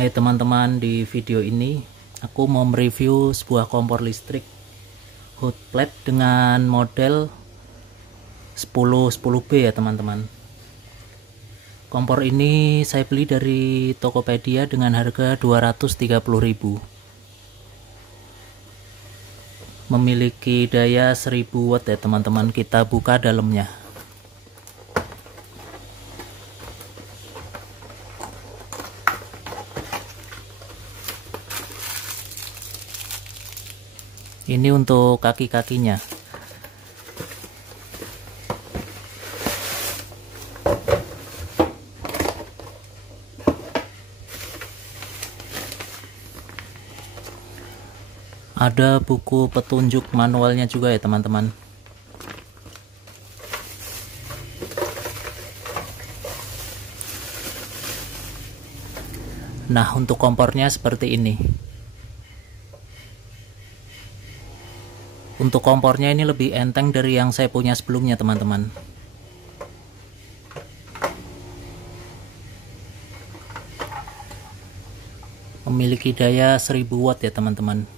Hai teman-teman, di video ini aku mau mereview sebuah kompor listrik hot plate dengan model 1010B ya teman-teman. Kompor ini saya beli dari Tokopedia dengan harga 230.000. Memiliki daya 1000 watt ya teman-teman. Kita buka dalamnya. Ini untuk kaki-kakinya. Ada buku petunjuk manualnya juga ya teman-teman. Nah, untuk kompornya seperti ini. Untuk kompornya ini lebih enteng dari yang saya punya sebelumnya teman-teman. Memiliki daya 1000 watt ya teman-teman.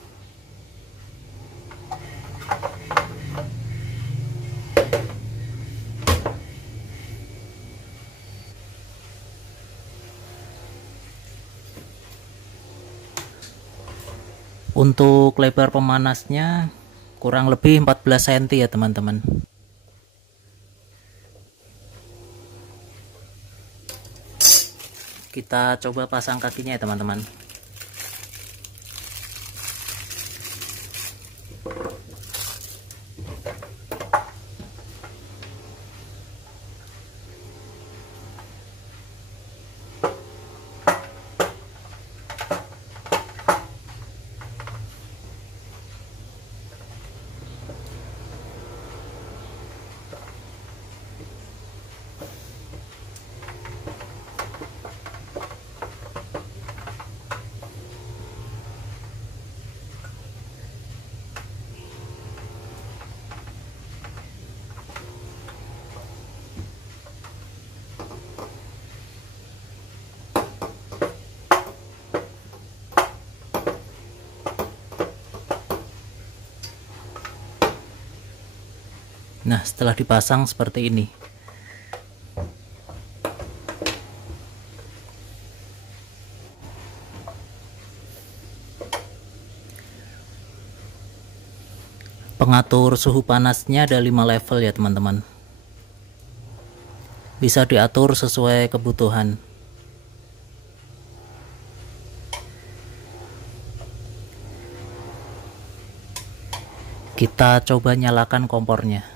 Untuk lebar pemanasnya kurang lebih 14 cm ya teman-teman. Kita coba pasang kakinya ya teman-teman. Nah, setelah dipasang seperti ini. Pengatur suhu panasnya ada 5 level ya teman-teman. Bisa diatur sesuai kebutuhan. Kita coba nyalakan kompornya.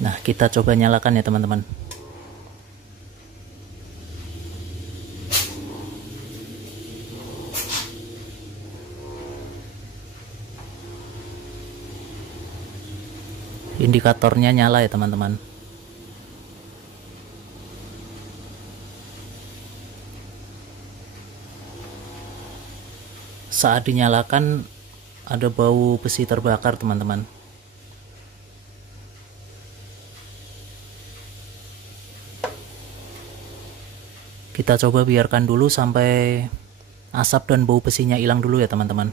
Nah, kita coba nyalakan ya teman-teman. Indikatornya nyala ya teman-teman. Saat dinyalakan ada bau besi terbakar teman-teman. Kita coba biarkan dulu sampai asap dan bau besinya hilang dulu ya teman-teman.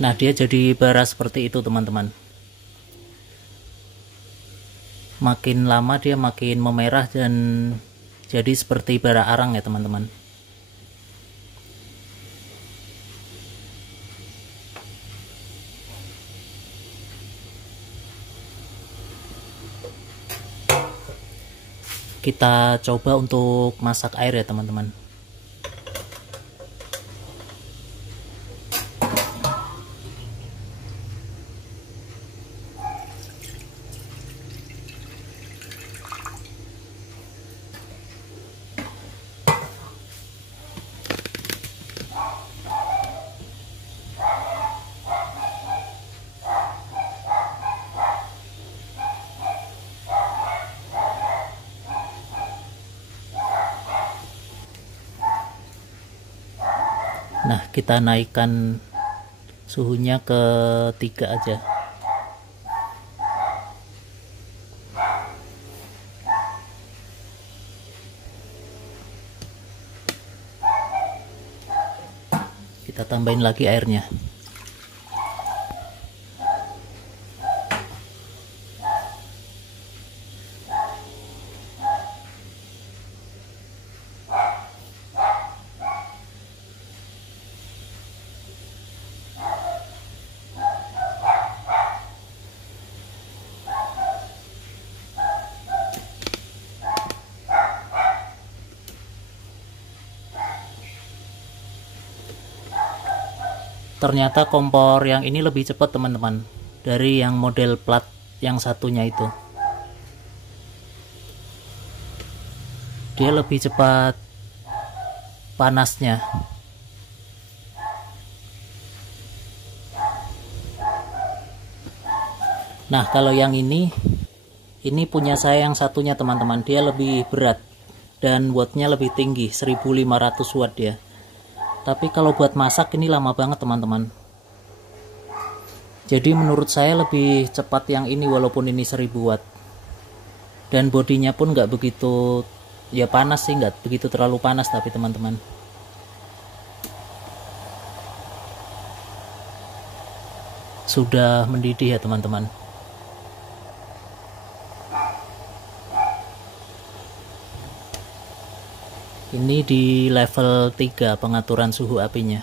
Nah, dia jadi bara seperti itu teman-teman. Makin lama dia makin memerah dan jadi seperti bara arang ya teman-teman. kita coba untuk masak air ya teman-teman. Nah, kita naikkan suhunya ke 3 aja. Kita tambahin lagi airnya. Ternyata kompor yang ini lebih cepat teman-teman dari yang model plat yang satunya itu. Dia lebih cepat panasnya. Nah, kalau yang ini punya saya yang satunya teman-teman. Dia lebih berat dan wattnya lebih tinggi, 1500 watt dia. Tapi kalau buat masak ini lama banget teman-teman. Jadi menurut saya lebih cepat yang ini walaupun ini 1000 watt. Dan bodinya pun nggak begitu ya panas sih, nggak begitu terlalu panas tapi teman-teman. Sudah mendidih ya teman-teman. Ini di level 3 pengaturan suhu apinya.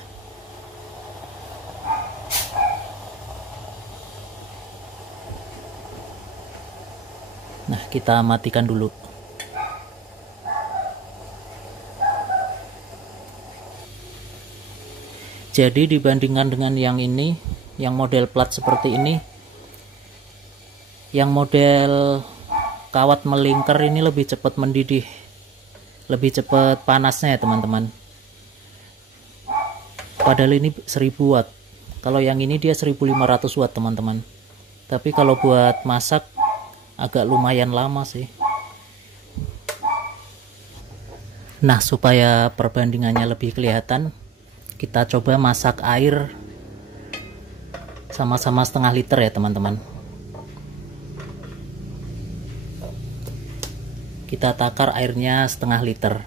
Nah, kita matikan dulu. Jadi dibandingkan dengan yang ini, yang model plat seperti ini, yang model kawat melingkar ini lebih cepat mendidih. Lebih cepat panasnya ya teman-teman. Padahal ini 1000 watt. Kalau yang ini dia 1500 watt teman-teman. Tapi kalau buat masak agak lumayan lama sih. Nah, supaya perbandingannya lebih kelihatan, kita coba masak air sama-sama 1/2 liter ya teman-teman. Kita takar airnya 1/2 liter.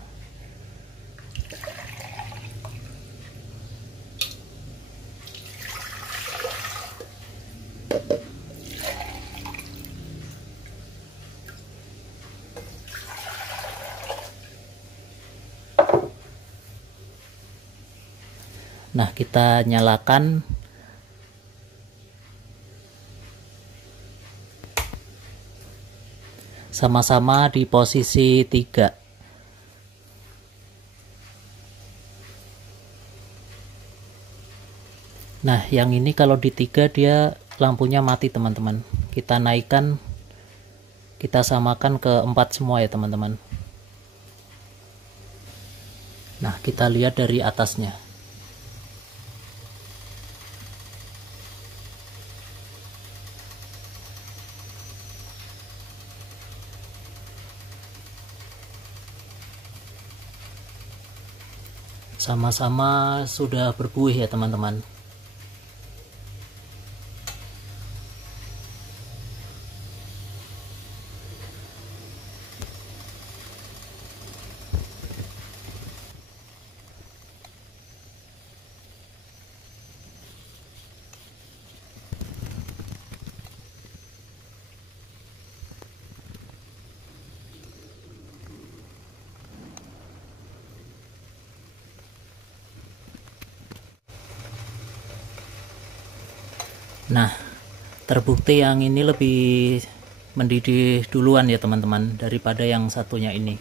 Nah, kita nyalakan. Sama-sama di posisi 3. Nah, yang ini kalau di 3 dia lampunya mati teman-teman. Kita naikkan, kita samakan ke 4 semua ya teman-teman. Nah, kita lihat dari atasnya. Sama-sama sudah berbuih ya teman-teman. Nah, terbukti yang ini lebih mendidih duluan ya teman-teman daripada yang satunya ini.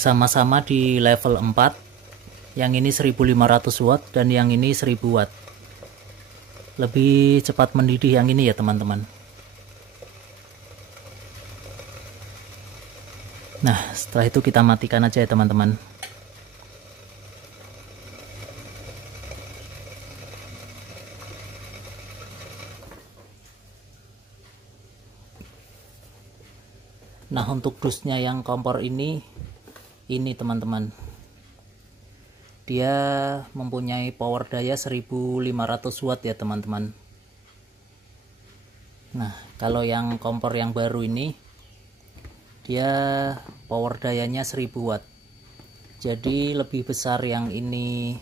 Sama-sama di level 4, yang ini 1500 watt dan yang ini 1000 watt. Lebih cepat mendidih yang ini ya teman-teman. Nah, setelah itu kita matikan aja ya teman-teman. Nah, untuk dusnya yang kompor ini teman-teman, dia mempunyai power daya 1500 watt ya teman-teman. Nah, kalau yang kompor yang baru ini dia power dayanya 1000 watt, jadi lebih besar yang ini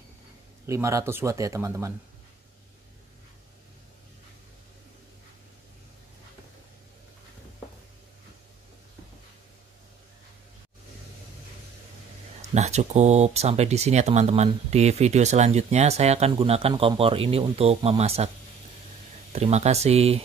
500 watt ya teman-teman. Nah, cukup sampai di sini ya teman-teman. Di video selanjutnya saya akan gunakan kompor ini untuk memasak. Terima kasih.